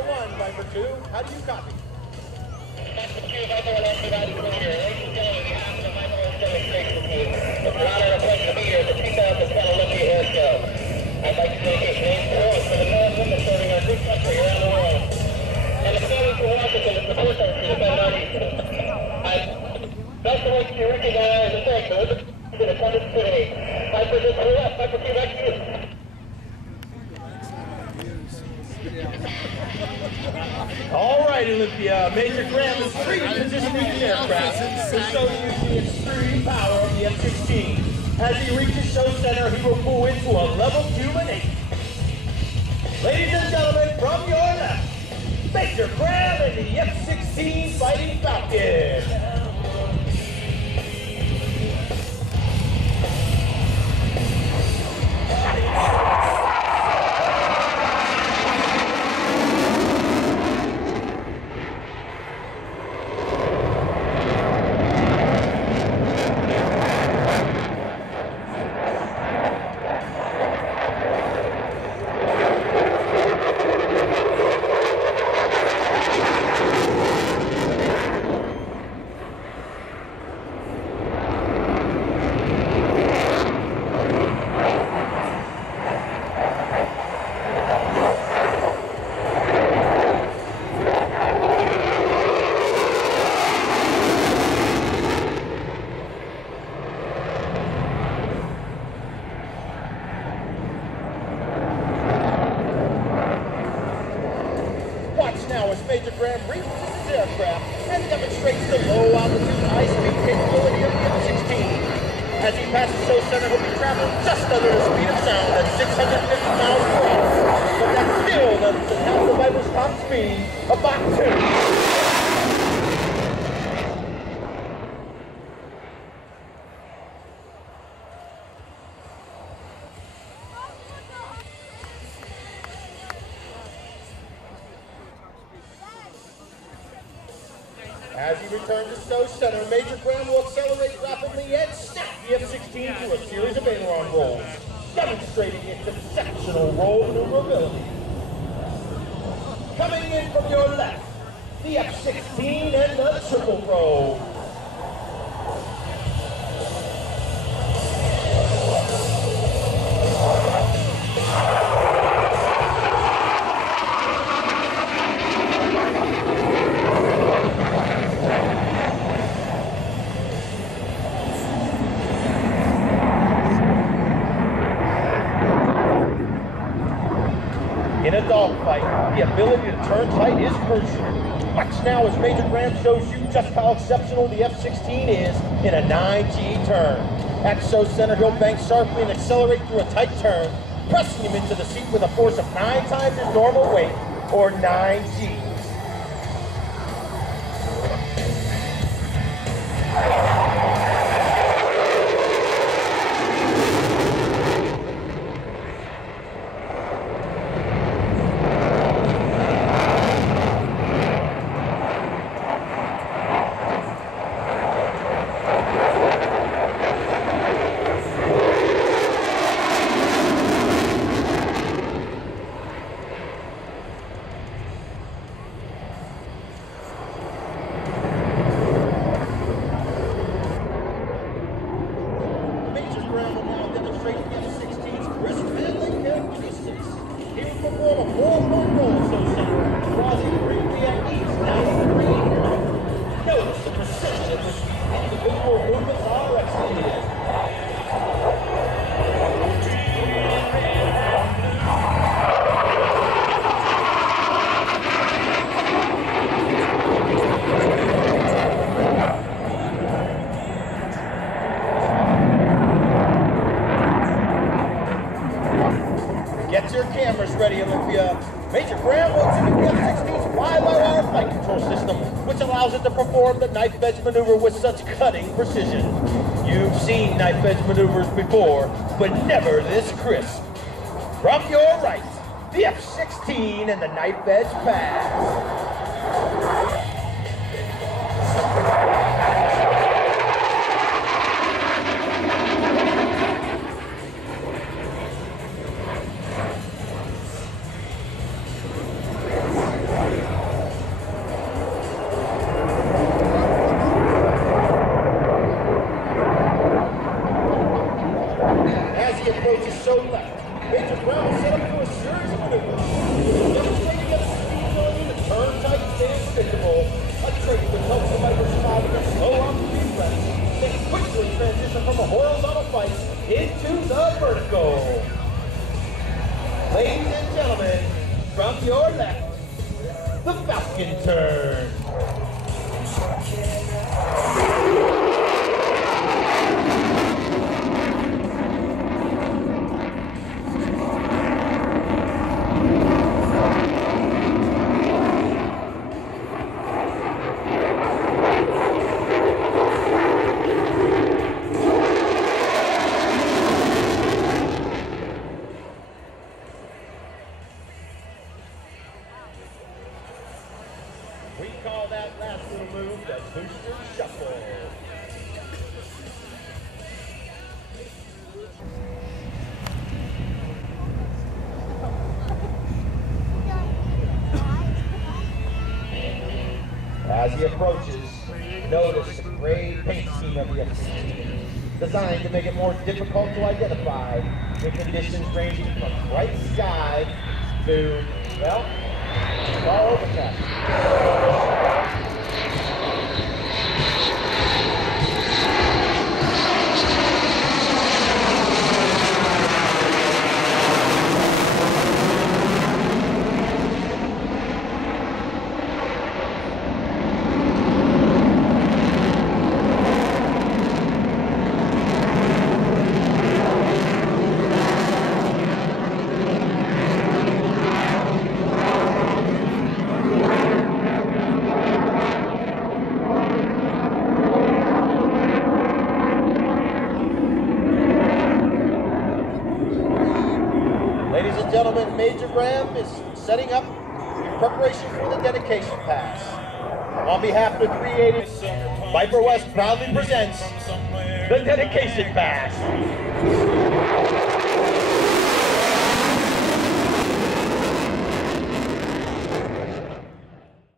Viper 1, Viper 2, how do you copy? Viper 2, Viper 1, provided clear. Ladies and gentlemen, we have the Viper 1 demonstration team. The Piranha request to be here at the 2010 Olympia Air Show. I'd like to dedicate today's award for the men and women serving our good country around the world. And the family from Washington that support us to defend our nation. I'd like to recognize and thank those in attendance today. Viper just to the left, Viper 2 back to you. All right, Olympia. Major Graham is repositioning the aircraft to show you the extreme power of the F-16. As he reaches show center, he will pull into a level 2 maneuver. Ladies and gentlemen, from your left, Major Graham and the F-16 Fighting Falcon. Now as Major Graham reaches his aircraft and demonstrates the low altitude high-speed capability of the F-16. As he passes show center, he'll be traveling just under the speed of sound at 650 miles per hour. But that still doesn't count the Viper's top speed of Mach 2. As he returns to show center, Major Graham will accelerate rapidly and snap the F-16 to a series of aileron rolls, demonstrating its exceptional roll maneuverability. Coming in from your left, the F-16 and the triple probe. In a dogfight, the ability to turn tight is crucial. Watch now as Major Graham shows you just how exceptional the F-16 is in a 9G turn. At show center, he'll bank sharply and accelerate through a tight turn, pressing him into the seat with a force of 9 times his normal weight, or 9G. Get your cameras ready, Olympia. Major Graham will exhibit the F-16's 5-hour flight control system, which allows it to perform the knife edge maneuver with such cutting precision. You've seen knife edge maneuvers before, but never this crisp. From your right, the F-16 and the knife edge pass. into the vertical. Ladies and gentlemen, from your left, the Falcon turn. We call that last little move the booster shuffle. As he approaches, notice the gray paint scheme of the F-16, designed to make it more difficult to identify in conditions ranging from bright sky to, well, far overcast. Ladies and gentlemen, Major Graham is setting up in preparation for the dedication pass. On behalf of the 380, Viper West proudly presents the dedication pass.